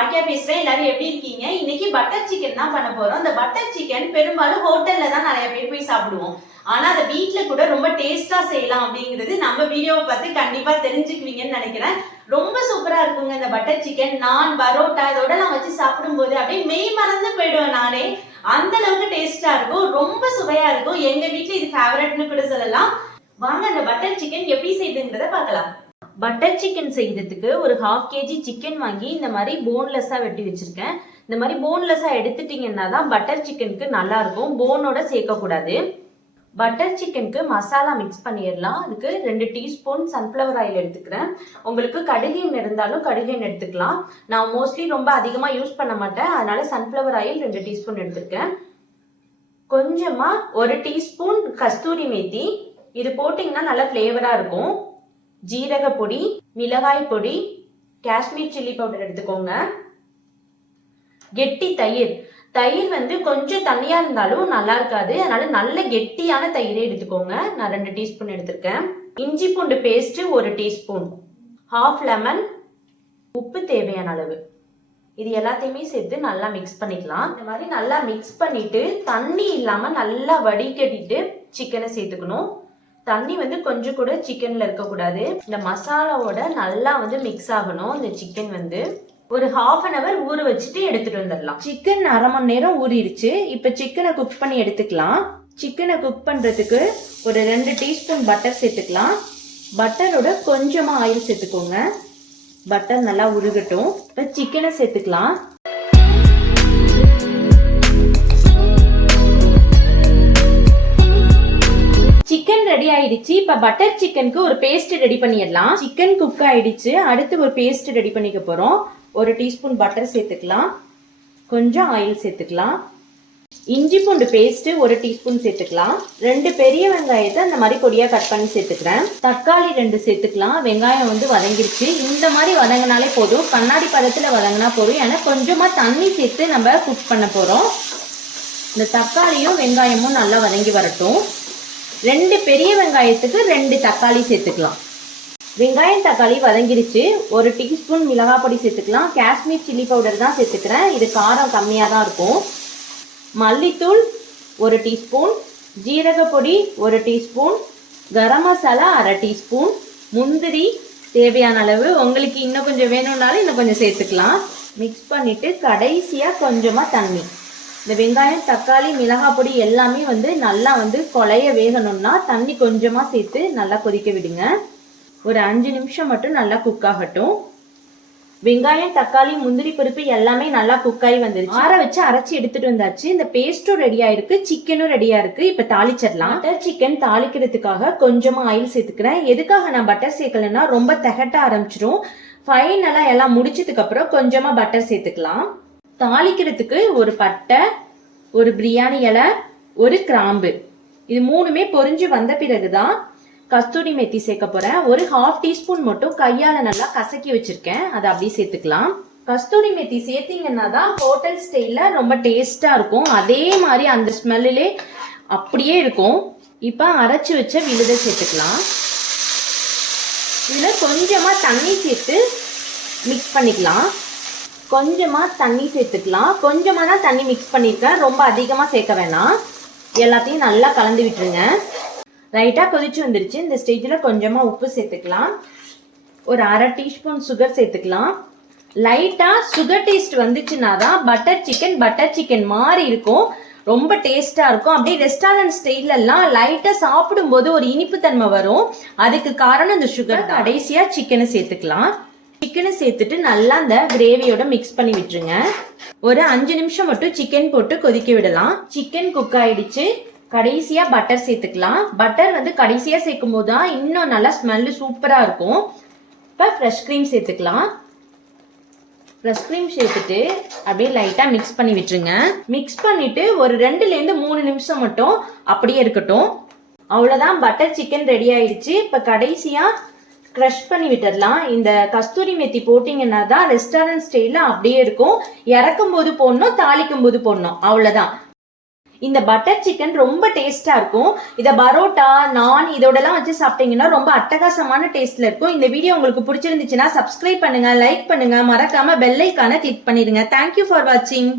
பாக்கியா பேசுறேன். எல்லாரும் எப்படி இருக்கீங்க? இன்னைக்கு பட்டர் சிக்கன் தான் பண்ண போறோம். இந்த பட்டர் சிக்கன் பெரும்பாலும் ஹோட்டல்ல தான் நிறைய பேர் போய் சாப்பிடுவோம். ஆனா அதை வீட்டுல கூட ரொம்ப டேஸ்டா செய்யலாம் அப்படிங்கிறது நம்ம வீடியோவை பார்த்து கண்டிப்பா தெரிஞ்சுக்குவீங்கன்னு நினைக்கிறேன். ரொம்ப சூப்பரா இருக்குங்க இந்த பட்டர் சிக்கன். நான் பரோட்டா இதோட நான் வச்சு சாப்பிடும் போது அப்படியே மெய் மறந்து போயிடுவேன் நானே. அந்த அளவுக்கு டேஸ்டா இருக்கும், ரொம்ப சுவையா இருக்கும். எங்க வீட்டுல இது ஃபேவரட்னு கூட சொல்லலாம். வாங்க அந்த பட்டர் சிக்கன் எப்படி செய்யுதுங்கிறத பார்க்கலாம். பட்டர் சிக்கன் செய்யறதுக்கு ஒரு 1/2 kg சிக்கன் வாங்கி இந்த மாதிரி போன்லெஸ்ஸா வெட்டி வச்சிருக்கேன். இந்த மாதிரி போன்லெஸ்ஸா எடுத்துட்டீங்கன்னா தான் பட்டர் சிக்கனுக்கு நல்லா இருக்கும், போனோட சேர்க்கக்கூடாது. பட்டர் சிக்கனுக்கு மசாலா மிக்ஸ் பண்ணிடலாம். அதுக்கு 2 டீஸ்பூன் சன்ஃப்ளவர் ஆயில் எடுத்துக்கிறேன். உங்களுக்கு கடுகு எண்ணெய் இருந்தாலும் கடுகு எண்ணெய் எடுத்துக்கலாம். நான் மோஸ்ட்லி ரொம்ப அதிகமாக யூஸ் பண்ண மாட்டேன், அதனால சன்ஃப்ளவர் ஆயில் 2 டீஸ்பூன் எடுத்துருக்கேன். கொஞ்சமாக 1 டீஸ்பூன் கஸ்தூரி மேத்தி, இது போட்டிங்கன்னா நல்லா ஃப்ளேவராக இருக்கும். ஜீரக பொடி, மிளகாய் பொடி, காஷ்மீர் சில்லி பவுடர் எடுத்துக்கோங்க. கெட்டி தயிர், தயிர் வந்து கொஞ்சம் தண்ணியா இருந்தாலும் நல்லா இருக்காது, அதனால நல்ல கெட்டியான தயிரே எடுத்துக்கோங்க. நான் 2 டீஸ்பூன் எடுத்திருக்கேன். இஞ்சி பூண்டு பேஸ்ட் 1 டீஸ்பூன், 1/2 லெமன், உப்பு தேவையான அளவு. இது எல்லாத்தையுமே சேர்த்து நல்லா மிக்ஸ் பண்ணிக்கலாம். இந்த மாதிரி நல்லா மிக்ஸ் பண்ணிட்டு தண்ணி இல்லாம நல்லா வடிகட்டிட்டு சிக்கனை சேர்த்துக்கணும். தண்ணி வந்து கொஞ்சம் கூட சிக்கன்ல இருக்கக்கூடாது. இந்த மசாலாவோட நல்லா வந்து மிக்ஸ் ஆகணும். இந்த சிக்கன் வந்து ஒரு 1/2 hour ஊற வச்சுட்டு எடுத்துட்டு வந்துடலாம். சிக்கன் 1/2 மணி நேரம் ஊறிடுச்சு. இப்ப சிக்கனை குக் பண்ணி எடுத்துக்கலாம். சிக்கனை குக் பண்றதுக்கு ஒரு 2 டீஸ்பூன் பட்டர் சேர்த்துக்கலாம். பட்டரோட கொஞ்சமா ஆயில் சேர்த்துக்கோங்க. பட்டர் நல்லா உருகட்டும். இப்ப சிக்கனை சேர்த்துக்கலாம். சிக்கன் ரெடி ஆயிடுச்சு. இப்ப பட்டர் சிக்கனுக்கு ஒரு பேஸ்ட் ரெடி பண்ணிடலாம். சிக்கன் குக் ஆயிடுச்சு. அடுத்து ஒரு பேஸ்ட் ரெடி பண்ணிக்க போறோம். 1 டீஸ்பூன் பட்டர் சேர்த்துக்கலாம். கொஞ்சம் ஆயில் சேர்த்துக்கலாம். இஞ்சி பூண்டு பேஸ்ட் 1 டீஸ்பூன் சேர்த்துக்கலாம். 2 பெரிய வெங்காயத்தை அந்த மாதிரி பொடியா கட் பண்ணி சேர்த்துக்கிறேன். தக்காளி 2 சேர்த்துக்கலாம். வெங்காயம் வந்து வதங்கிருச்சு. இந்த மாதிரி வதங்கினாலே போதும், கண்ணாடி பதத்துல வதங்கினா போதும். ஏன்னா கொஞ்சமா தண்ணி சேர்த்து நம்ம குக் பண்ண போறோம். இந்த தக்காளியும் வெங்காயமும் நல்லா வதங்கி வரட்டும். 2 பெரிய வெங்காயத்துக்கு 2 தக்காளி சேர்த்துக்கலாம். வெங்காயம் தக்காளி வதங்கிருச்சு. 1 டீஸ்பூன் மிளகாய் பொடி சேர்த்துக்கலாம். காஷ்மீர் சில்லி பவுடர் தான் சேர்த்துக்கிறேன், இது காரம் கம்மியா தான் இருக்கும். மல்லித்தூள் 1 டீஸ்பூன், ஜீரக பொடி 1 டீஸ்பூன், கரம் மசாலா 1/2 டீஸ்பூன், முந்திரி தேவையான அளவு. உங்களுக்கு இன்னும் கொஞ்சம் வேணும்னாலும் இன்னும் கொஞ்சம் சேர்த்துக்கலாம். மிக்ஸ் பண்ணிட்டு கடைசியா கொஞ்சமா தண்ணி. இந்த வெங்காயம் தக்காளி மிளகாய் பொடி எல்லாமே வந்து நல்லா வந்து கொலைய வேகணும்னா தண்ணி கொஞ்சமா சேர்த்து நல்லா கொதிக்க விடுங்க. ஒரு 5 நிமிஷம் மட்டும் நல்லா குக் ஆகட்டும். வெங்காயம் தக்காளி முந்திரி பருப்பு எல்லாமே நல்லா குக் ஆகி வந்துருச்சு. ஆற வச்சு அரைச்சி எடுத்துட்டு வந்தாச்சு. இந்த பேஸ்டும் ரெடியா இருக்கு, சிக்கனும் ரெடியா இருக்கு. இப்ப தாளிச்சிடலாம். பட்டர் சிக்கன் தாளிக்கிறதுக்காக கொஞ்சமா ஆயில் சேர்த்துக்கிறேன். எதுக்காக நான் பட்டர் சேர்க்கலன்னா ரொம்ப திகட்ட ஆரம்பிச்சிடும். ஃபைனலா எல்லாம் முடிச்சதுக்கு அப்புறம் கொஞ்சமா பட்டர் சேர்த்துக்கலாம். தாளிக்கிறதுக்கு ஒரு பட்டை, ஒரு பிரியாணி இலை, ஒரு கிராம்பு, இது 3மே பொரிஞ்சு வந்த பிறகுதான் கஸ்தூரி மேத்தி சேர்க்க போறேன். ஒரு 1/2 டீஸ்பூன் மட்டும் கையால நல்லா கசக்கி வச்சிருக்கேன், அதை அப்படியே சேர்த்துக்கலாம். கஸ்தூரி மேத்தி சேர்த்தீங்கன்னா தான் ஹோட்டல் ஸ்டைல்ல ரொம்ப டேஸ்டா இருக்கும். அதே மாதிரி அந்த ஸ்மெல்லிலே அப்படியே இருக்கும். இப்ப அரைச்சு வச்ச விழுதை சேர்த்துக்கலாம். இதுல கொஞ்சமா தண்ணி சேர்த்து மிக்ஸ் பண்ணிக்கலாம். கொஞ்சமா தண்ணி சேர்த்துக்கலாம். கொஞ்சமா தான் தண்ணி மிக்ஸ் பண்ணிருக்கேன், ரொம்ப அதிகமா சேர்க்க வேணாம். எல்லாத்தையும் நல்லா கலந்து விட்டுருங்க. லைட்டா கொதிச்சு வந்துருச்சு. இந்த ஸ்டேஜ்ல கொஞ்சமா உப்பு சேர்த்துக்கலாம். ஒரு 1/2 டீஸ்பூன் சுகர் சேர்த்துக்கலாம். லைட்டா சுகர் டேஸ்ட் வந்துச்சுன்னா தான் பட்டர் சிக்கன் மாதிரி இருக்கும், ரொம்ப டேஸ்டா இருக்கும். அப்படியே ரெஸ்டாரண்ட் ஸ்டைல்ல எல்லாம் லைட்டா சாப்பிடும் போது ஒரு இனிப்பு தன்மை வரும். அதுக்கு காரணம் இந்த சுகர். கடைசியா சிக்கனை சேர்த்துக்கலாம். சிக்கனை சேர்த்துட்டு நல்லா அந்த கிரேவியோட மிக்ஸ் பண்ணி விட்டுருங்க. ஒரு 5 நிமிஷம் மட்டும் சிக்கன் போட்டு கொதிக்க விடலாம். சிக்கன் குக் ஆயிடுச்சு. கடைசியா பட்டர் சேர்த்துக்கலாம். பட்டர் வந்து கடைசியா சேர்க்கும் போது தான் இன்னும் நல்லா ஸ்மெல்லு சூப்பரா இருக்கும். இப்ப ஃப்ரெஷ் கிரீம் சேர்த்துக்கலாம். ஃப்ரெஷ் கிரீம் சேர்த்துட்டு அப்படியே லைட்டா மிக்ஸ் பண்ணி விட்டுருங்க. மிக்ஸ் பண்ணிட்டு ஒரு 2-3 நிமிஷம் மட்டும் அப்படியே இருக்கட்டும். அவ்வளவுதான், பட்டர் சிக்கன் ரெடி ஆயிடுச்சு. இப்ப கடைசியா கிரஷ் பண்ணி விட்டுடலாம். இந்த கஸ்தூரி மேத்தி போட்டீங்கன்னா தான் ரெஸ்டாரண்ட் ஸ்டைல்ல அப்படியே இருக்கும். இறக்கும் போது போடணும், தாளிக்கும் போது போடணும், அவ்வளவுதான். இந்த பட்டர் சிக்கன் ரொம்ப டேஸ்டா இருக்கும். இத பரோட்டா, நான் இதோடலாம் வச்சு சாப்பிட்டீங்கன்னா ரொம்ப அட்டகாசமான டேஸ்ட்ல இருக்கும். இந்த வீடியோ உங்களுக்கு பிடிச்சிருந்துச்சுன்னா சப்ஸ்கிரைப் பண்ணுங்க, லைக் பண்ணுங்க, மறக்காம பெல் ஐகானை கிளிக் பண்ணிடுங்க. தேங்க்யூ ஃபார் வாட்சிங்.